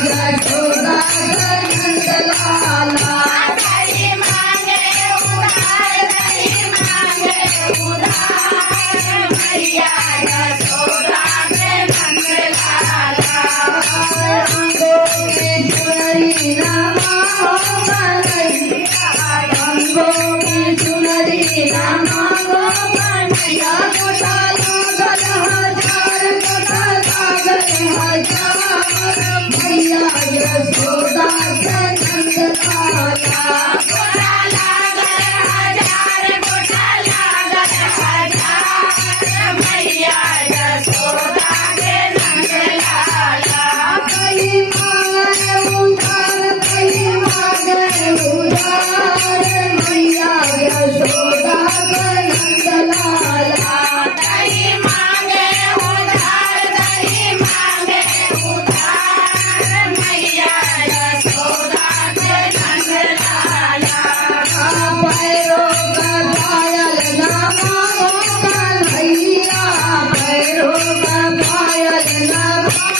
यशोदा नंदलाला दही मांगे उधार मैया यशोदा के नंदलाला रंगों की चुनरी नमा हो कन्हैया रंगों की चुनरी नमा हो कन्हैया गोटा लागल हजार गोटा लागल हजार मैया यशोदा के नंदलाला गोटा लागल हजार गोटा लागल हजार मैया यशोदा के नंदलाला दही मांगे उधार दही मांगे उधार मैया यशोदा के नंदलाला दही मांगे उधार मैया यशोदा के नंदलाला पैरों का पायल ना मांगो कन्हैया पैरों का पायल ना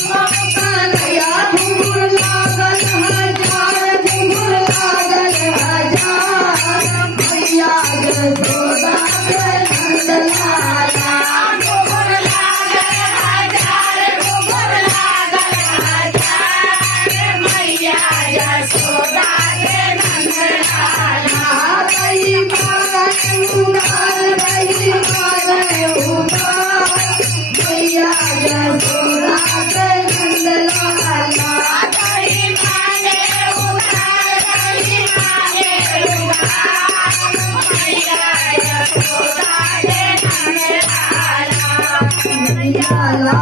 मांगो कन्हैया घुंघरू लागल हजार घुंघरू लागल हजार मैया यशोदा के नंदलाला घुंघरू लागल हजार मैया यशोदा के नंदलाला दही मांगे उधार दही मांगे उधार मैया यशोदा के नंदलाला दही मांगे उधार मैया यशोदा के नंदलाला नंदलाला